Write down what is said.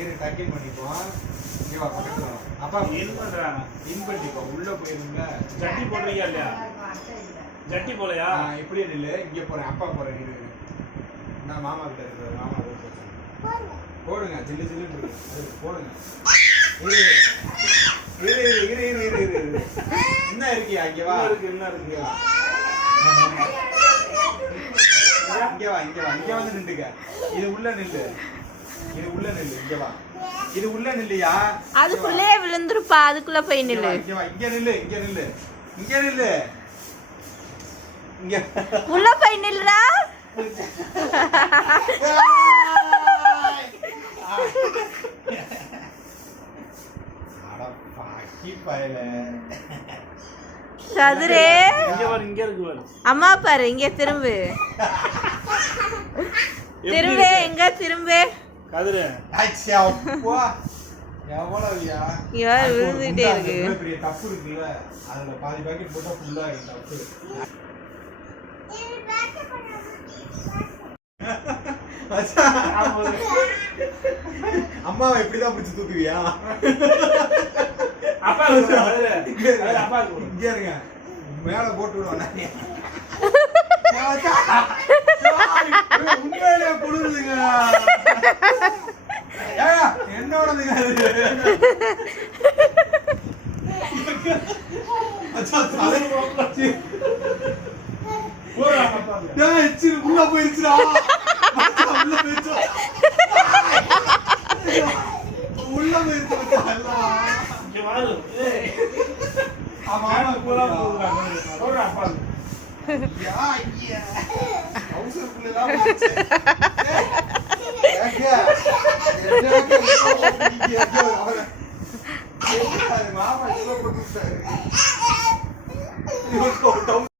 ஏறு டக்கிங் பண்ணிப்போம். இங்க வா பக்கத்துல வா. அப்பா என்ன பண்றாங்க? இன் பண்ணிப்போம். உள்ள போயிருங்க. ஜட்டி போடுறீங்க இல்லையா? ஜட்டி போலையா? இப்படியே நில்லு. இங்க போறேன். அப்பா போறேன். இரு. நான் மாமா கிட்ட இருக்கேன். மாமா போடுங்க. ஜில்லு ஜில்லு போடுங்க. இரு. என்ன இருக்கியா? இங்க வா. என்ன இருக்கு? இங்க வந்து நின்றுக்க. இது உள்ள நில்லு. இது உள்ள நில்லையா? அதுக்குள்ளே விழுந்துருப்பா. அதுக்குள்ள போய் நில்லு. இங்க நில்லு. இங்க உள்ள போய் நில்லுடா. கதிரே இங்க இருக்கு பாரு. அம்மா பாரு. இங்க திரும்பு. எங்க திரும்பு. கதிரே விழுந்துட்டே இருக்கு. பெரிய தப்பு இருக்குல்ல, அதுல பாதி பாக்கெட் போட்டா ஃபுல்லா தப்பு. அம்மாவை எப்படிதான் பிடிச்சு தூக்குவியா? இங்க இருங்க, மேல போட்டு விடுவாங்க. உண்மையிலே குளிருதுங்க. என்னோடதுங்க உள்ள போயிருச்சுடா. உள்ள போயிருச்சு. மாமா